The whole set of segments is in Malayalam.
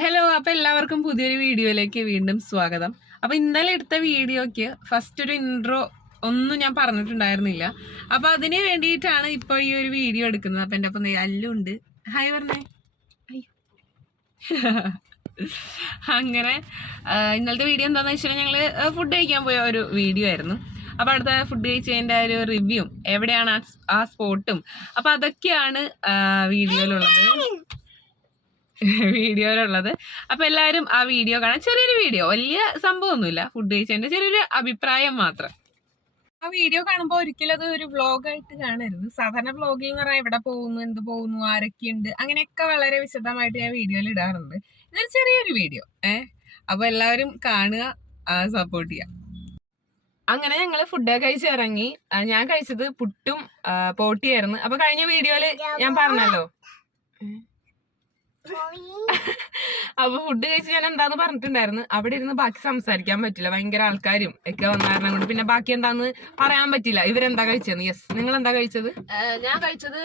ഹലോ, അപ്പൊ എല്ലാവർക്കും പുതിയൊരു വീഡിയോയിലേക്ക് വീണ്ടും സ്വാഗതം. അപ്പൊ ഇന്നലെ എടുത്ത വീഡിയോക്ക് ഫസ്റ്റ് ഒരു ഇൻട്രോ ഒന്നും ഞാൻ പറഞ്ഞിട്ടുണ്ടായിരുന്നില്ല. അപ്പൊ അതിന് വേണ്ടിയിട്ടാണ് ഇപ്പൊ ഈ ഒരു വീഡിയോ എടുക്കുന്നത്. അപ്പൊ എന്റെ ഒപ്പം അല്ലുണ്ട്. ഹായ് പറഞ്ഞേ. അങ്ങനെ ഇന്നലത്തെ വീഡിയോ എന്താണെന്ന് വെച്ചാൽ ഞങ്ങള് ഫുഡ് കഴിക്കാൻ പോയ ഒരു വീഡിയോ ആയിരുന്നു. അപ്പൊ അടുത്ത ഫുഡ് കഴിച്ചതിന്റെ ഒരു റിവ്യൂ, എവിടെയാണ് ആ സ്പോട്ടും, അപ്പൊ അതൊക്കെയാണ് വീഡിയോയിലുള്ളത്. അപ്പൊ എല്ലാവരും ആ വീഡിയോ കാണാൻ. ചെറിയൊരു വീഡിയോ, വലിയ സംഭവമൊന്നുമില്ല, ഫുഡ് കഴിച്ചതിന്റെ ചെറിയൊരു അഭിപ്രായം മാത്രം. ആ വീഡിയോ കാണുമ്പോൾ ഒരിക്കലും അത് ഒരു വ്ളോഗായിട്ട് കാണരുത്. സാധാരണ വ്ളോഗിൽ എന്ന് പറഞ്ഞാൽ എവിടെ പോകുന്നു, എന്ത് പോകുന്നു, ആരൊക്കെയുണ്ട്, അങ്ങനെയൊക്കെ വളരെ വിശദമായിട്ട് ഞാൻ വീഡിയോയിൽ ഇടാറുണ്ട്. ഇതൊരു ചെറിയൊരു വീഡിയോ. അപ്പൊ എല്ലാവരും കാണുക, സപ്പോർട്ട് ചെയ്യുക. അങ്ങനെ ഞങ്ങള് ഫുഡൊക്കെ കഴിച്ചിറങ്ങി. ഞാൻ കഴിച്ചത് പുട്ടും പോട്ടിയായിരുന്നു. അപ്പൊ കഴിഞ്ഞ വീഡിയോയില് ഞാൻ പറഞ്ഞല്ലോ, അപ്പൊ ഫുഡ് കഴിച്ച് ഞാൻ എന്താന്ന് പറഞ്ഞിട്ടുണ്ടായിരുന്നു. അവിടെ ഇരുന്ന് ബാക്കി സംസാരിക്കാൻ പറ്റില്ല, ഭയങ്കര ആൾക്കാരും ഒക്കെ വന്ന കാരണം കൊണ്ട്. പിന്നെ ബാക്കി എന്താന്ന് പറയാൻ പറ്റില്ല. ഇവരെന്താ കഴിച്ചത്? യെസ്, നിങ്ങൾ എന്താ കഴിച്ചത്? ഞാൻ കഴിച്ചത്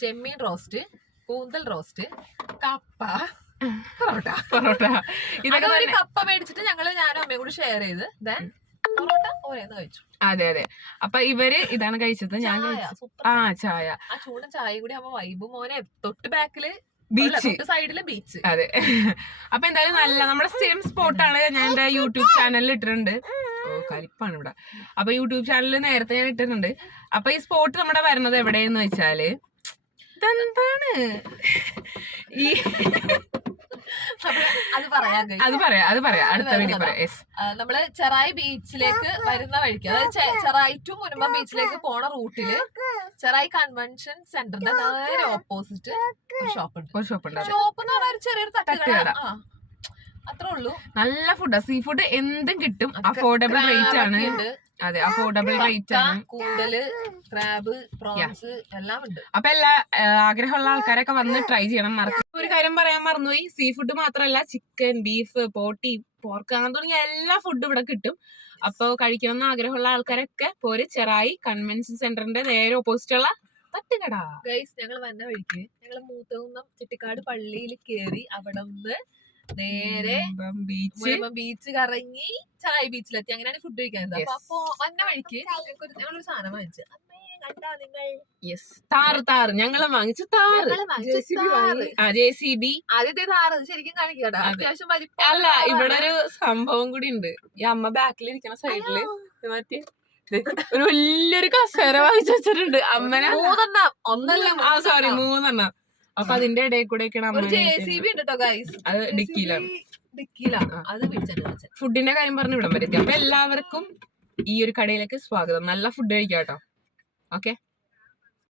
ചെമ്മീൻ റോസ്റ്റ്, കൂന്തൽ റോസ്റ്റ്, കപ്പ, പൊറോട്ട. ഇതൊക്കെ ഒരു കപ്പ മേടിച്ചിട്ട് ഞാനും അമ്മയും കൂടി ഷെയർ ചെയ്ത് പൊറോട്ട ഓരോന്ന് കഴിച്ചു. അതെ അതെ. അപ്പൊ ഇവര് ഇതാണ് കഴിച്ചത്. ഞാൻ ചായ, ആ ചൂടൻ ചായ കൂടി ആവുമ്പോ വൈബ് മോനെ. തൊട്ട് ബാക്കില് ബീച്ച്, സൈഡില് ബീച്ച്. അതെ. അപ്പൊ എന്തായാലും നല്ല നമ്മുടെ സെയിം സ്പോട്ടാണ്. ഞാൻ എന്റെ യൂട്യൂബ് ചാനലിൽ ഇട്ടിട്ടുണ്ട്. കരിപ്പാണ് ഇവിടെ. അപ്പൊ യൂട്യൂബ് ചാനലിൽ നേരത്തെ ഞാൻ ഇട്ടിട്ടുണ്ട്. അപ്പൊ ഈ സ്പോട്ട് നമ്മുടെ വരുന്നത് എവിടെയെന്ന് വെച്ചാല്, ഇതെന്താണ് ഈ അത് പറയാം അടുത്ത വീഡിയോ പറയാം. നമ്മള് ചെറായി ബീച്ചിലേക്ക് വരുന്ന വഴിക്ക്, അതായത് ചെറായി ടു മുനമ്പ ബീച്ചിലേക്ക് പോണ റൂട്ടില് ചെറായി കൺവെൻഷൻ സെന്ററിന്റെ നേരെ ഓപ്പോസിറ്റ് ഒരു ഷോപ്പ് ഉണ്ട്. ഷോപ്പ് എന്ന് പറഞ്ഞാൽ ചെറിയൊരു തട്ടുകട, അത്രേ ഉള്ളൂ. നല്ല ഫുഡാ, സീ ഫുഡ് എന്തും കിട്ടും. അഫോർഡബിൾ റേറ്റ് ആണ്. അതെ, അഫോർഡബിൾ റേറ്റ് ആണ്. കൂന്തല്, ക്രാബ്, പ്രോൺസ് എല്ലാം ഉണ്ട്. അപ്പൊ എല്ലാ ആഗ്രഹമുള്ള ആൾക്കാരൊക്കെ വന്ന് ട്രൈ ചെയ്യണം. ഒരു കാര്യം പറയാൻ മറന്നുപോയി, സീ ഫുഡ് മാത്രമല്ല, ചിക്കൻ, ബീഫ്, പോട്ടി, പോർക്ക്, അങ്ങനെ തുടങ്ങിയ എല്ലാ ഫുഡും ഇവിടെ കിട്ടും. അപ്പൊ കഴിക്കണം എന്ന് ആഗ്രഹമുള്ള ആൾക്കാരൊക്കെ പോര്. ചെറായി കൺവെൻഷൻ സെന്ററിന്റെ നേരെ ഓപ്പോസിറ്റ് ഉള്ള തട്ടുകട. ഗൈസ്, ഞങ്ങൾ വന്ന വഴിക്ക് ഞങ്ങള് മൂത്തകുന്നം ചെട്ടിക്കാട് പള്ളിയിൽ കയറി അവിടെ നിന്ന് നേരെ ബീച്ച് കറങ്ങി ചായ ബീച്ചിലെത്തി. അങ്ങനെയാണ് ഫുഡ് കഴിക്കാൻ. അപ്പൊ വന്ന വഴിക്ക് ഞങ്ങളൊരു സാധനം വാങ്ങിച്ചു. താറ് ഞങ്ങള് വാങ്ങിച്ചു. JCB ആദ്യത്തെ താറ് ശരിക്കും കാണിക്കട്ടെ, അത്യാവശ്യം വലിപ്പം. അല്ല, ഇവിടെ ഒരു സംഭവം കൂടി ഉണ്ട്. ഈ അമ്മ ബാക്കിലിരിക്കുന്ന സൈഡില് മറ്റേ ഒരു വലിയൊരു കസേര വാങ്ങിച്ചു വെച്ചിട്ടുണ്ട്. അമ്മനെ 3 ഒന്നല്ല, 3 അപ്പൊ അതിന്റെ ഇടയിൽ കൂടെ JCB ഉണ്ട് കേട്ടോ ഗൈസ്. അത് ഡിക്കിയിലാണ്. അത് ഫുഡിന്റെ കാര്യം പറഞ്ഞ് ഇവിടം വരെ എത്തി. അപ്പൊ എല്ലാവർക്കും ഈ ഒരു കടയിലേക്ക് സ്വാഗതം. നല്ല ഫുഡ് കഴിക്കാം കേട്ടോ. ഓക്കെ.